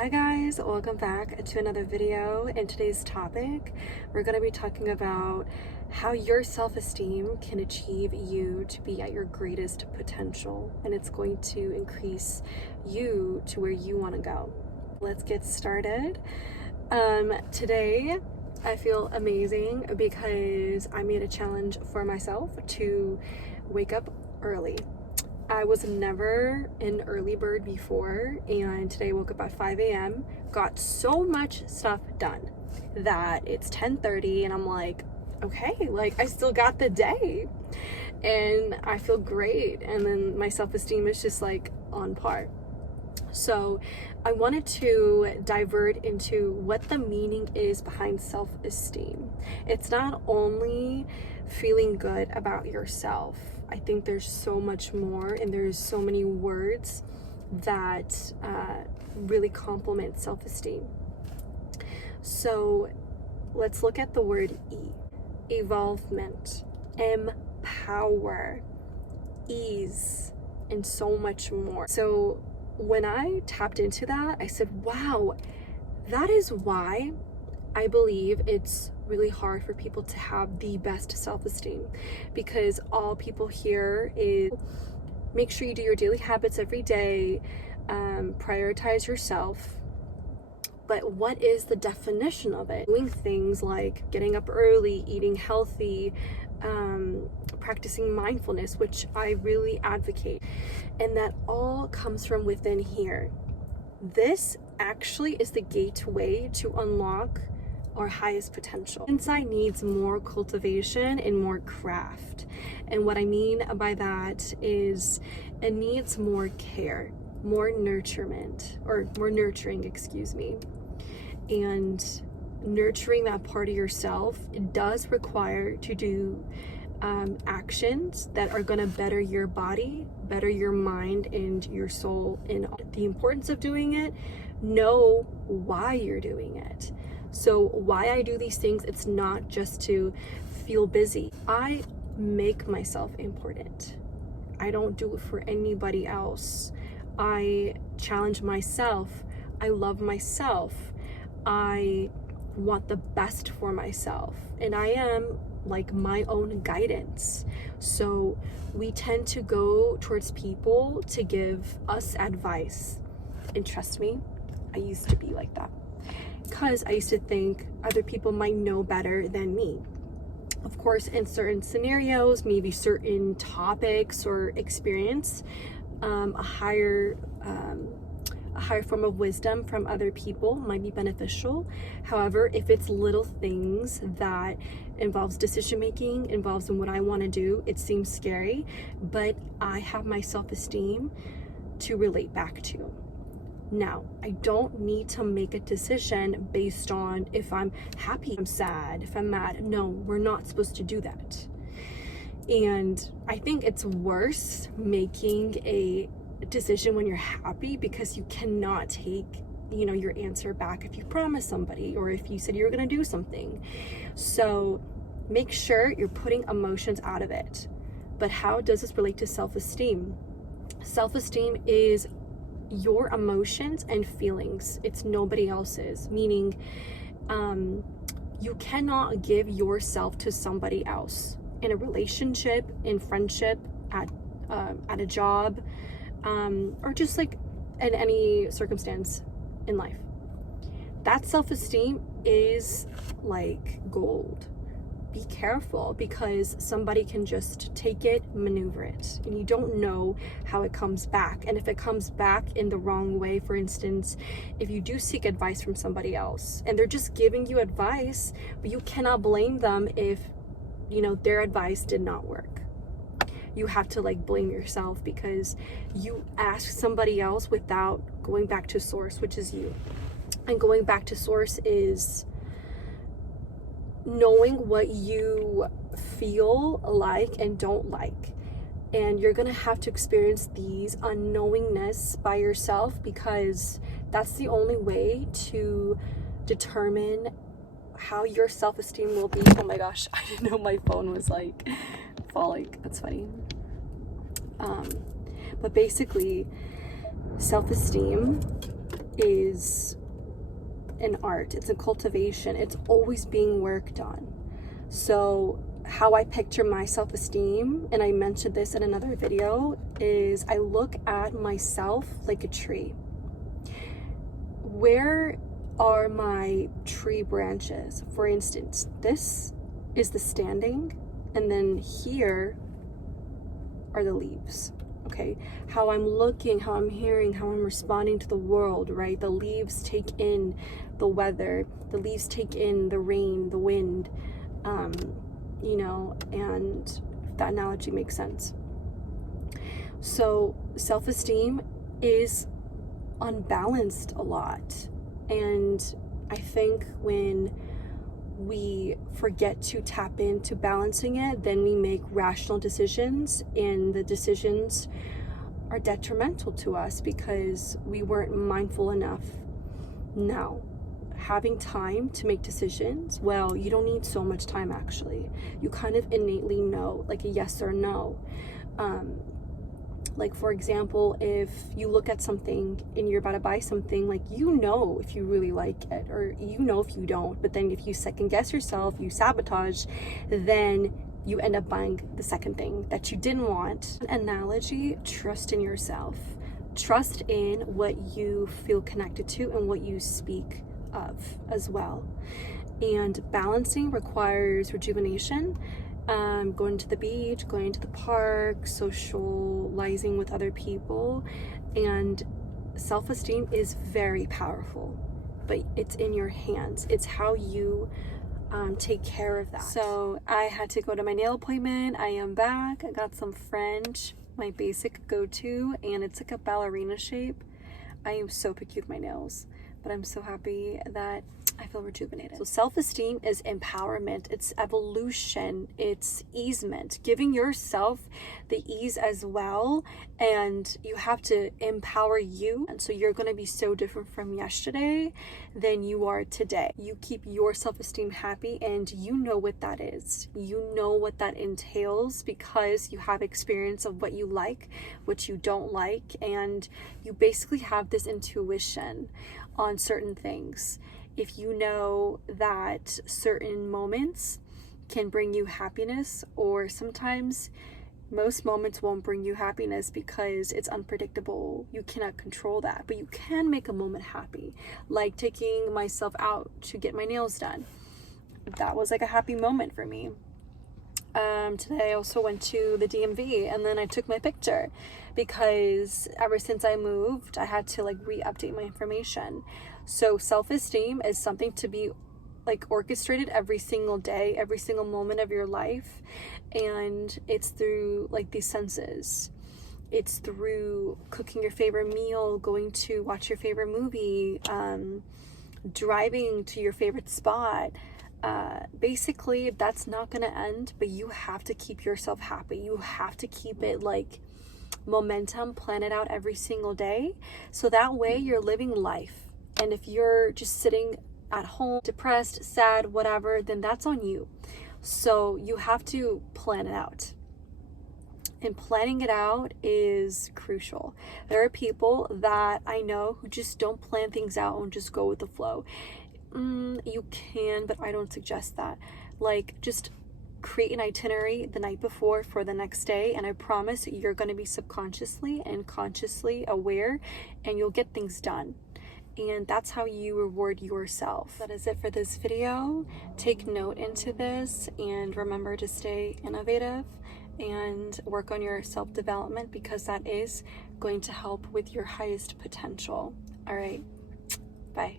Hi guys, welcome back to another video. In today's topic, we're going to be talking about how your self-esteem can achieve you to be at your greatest potential, and it's going to increase you to where you want to go. Let's get started. Today I feel amazing because I made a challenge for myself to wake up early. I was never an early bird before, and today I woke up at 5 a.m. Got so much stuff done that it's 10:30 and I'm like, okay, like I still got the day and I feel great, and then my self-esteem is just like on par. So I wanted to divert into what the meaning is behind self-esteem. It's not only feeling good about yourself. I think there's so much more, and there's so many words that really complement self-esteem. So let's look at the word E. Evolvement, empower, ease, and so much more. So when I tapped into that, I said, wow, that is why I believe it's really hard for people to have the best self-esteem, because all people hear is make sure you do your daily habits every day, prioritize yourself. But what is the definition of it? Doing things like getting up early, eating healthy, practicing mindfulness, which I really advocate. And that all comes from within here. This actually is the gateway to unlock our highest potential. Inside needs more cultivation and more craft. And what I mean by that is it needs more care, more nurturing, excuse me. And nurturing that part of yourself, it does require to do actions that are going to better your body, better your mind and your soul. And the importance of doing it, know why you're doing it. So why I do these things, it's not just to feel busy. I make myself important. I don't do it for anybody else. I challenge myself. I love myself. I want the best for myself. And I am like my own guidance. So we tend to go towards people to give us advice. And trust me, I used to be like that, because I used to think other people might know better than me. Of course, in certain scenarios, maybe certain topics or experience, a higher form of wisdom from other people might be beneficial. However, if it's little things that involves decision making, involves in what I want to do, it seems scary, but I have my self-esteem to relate back to. Now, I don't need to make a decision based on if I'm happy, I'm sad, if I'm mad. No, we're not supposed to do that. And I think it's worse making a decision when you're happy, because you cannot take, your answer back if you promise somebody or if you said you're going to do something. So make sure you're putting emotions out of it. But how does this relate to self-esteem? Self-esteem is your emotions and feelings. It's nobody else's. Meaning, you cannot give yourself to somebody else in a relationship, in friendship, at a job, or just like in any circumstance in life. That self-esteem is like gold. Be careful, because somebody can just take it, maneuver it, and you don't know how it comes back. And if it comes back in the wrong way, for instance, if you do seek advice from somebody else and they're just giving you advice, but you cannot blame them if, their advice did not work. You have to blame yourself, because you asked somebody else without going back to source, which is you. And going back to source is knowing what you feel like and don't like. And you're gonna have to experience these unknowingness by yourself, because that's the only way to determine how your self-esteem will be. Oh my gosh, I didn't know my phone was falling. That's funny. But basically, self-esteem is an art, it's a cultivation, it's always being worked on. So how I picture my self-esteem, and I mentioned this in another video, is I look at myself like a tree. Where are my tree branches? For instance, this is the standing, and then here are the leaves. Okay, how I'm looking, how I'm hearing, how I'm responding to the world, right? The leaves take in the weather, the leaves take in the rain, the wind, you know, and if that analogy makes sense. So self-esteem is unbalanced a lot. And I think when we forget to tap into balancing it, then we make rational decisions, and the decisions are detrimental to us because we weren't mindful enough. Now, having time to make decisions, well, you don't need so much time actually. You kind of innately know, like a yes or no. Like for example, if you look at something and you're about to buy something, like you know if you really like it, or you know if you don't, but then if you second guess yourself, you sabotage, then you end up buying the second thing that you didn't want. Analogy, trust in yourself. Trust in what you feel connected to and what you speak of as well. And balancing requires rejuvenation. Going to the beach, going to the park, socializing with other people, and self-esteem is very powerful, but it's in your hands. It's how you take care of that. So I had to go to my nail appointment. I am back. I got some French, my basic go-to, and it's like a ballerina shape. I am so picky with my nails, but I'm so happy that I feel rejuvenated. So self-esteem is empowerment, it's evolution, it's easement, giving yourself the ease as well, and you have to empower you. And so you're going to be so different from yesterday than you are today. You keep your self-esteem happy, and you know what that is. You know what that entails because you have experience of what you like, what you don't like, and you basically have this intuition on certain things. If you know that certain moments can bring you happiness, or sometimes most moments won't bring you happiness because it's unpredictable, you cannot control that, but you can make a moment happy, like taking myself out to get my nails done. That was like a happy moment for me. Today I also went to the DMV, and then I took my picture because ever since I moved, I had to like re-update my information. So self-esteem is something to be like orchestrated every single day, every single moment of your life. And it's through like these senses. It's through cooking your favorite meal, going to watch your favorite movie, driving to your favorite spot. Basically that's not going to end, but you have to keep yourself happy. You have to keep it like momentum, plan it out every single day, so that way you're living life. And if you're just sitting at home, depressed, sad, whatever, then that's on you. So you have to plan it out. And planning it out is crucial. There are people that I know who just don't plan things out and just go with the flow. You can, but I don't suggest that. Like, just create an itinerary the night before for the next day, and I promise you're going to be subconsciously and consciously aware, and you'll get things done. And that's how you reward yourself. That is it for this video. Take note into this, and remember to stay innovative and work on your self-development, because that is going to help with your highest potential. All right, bye.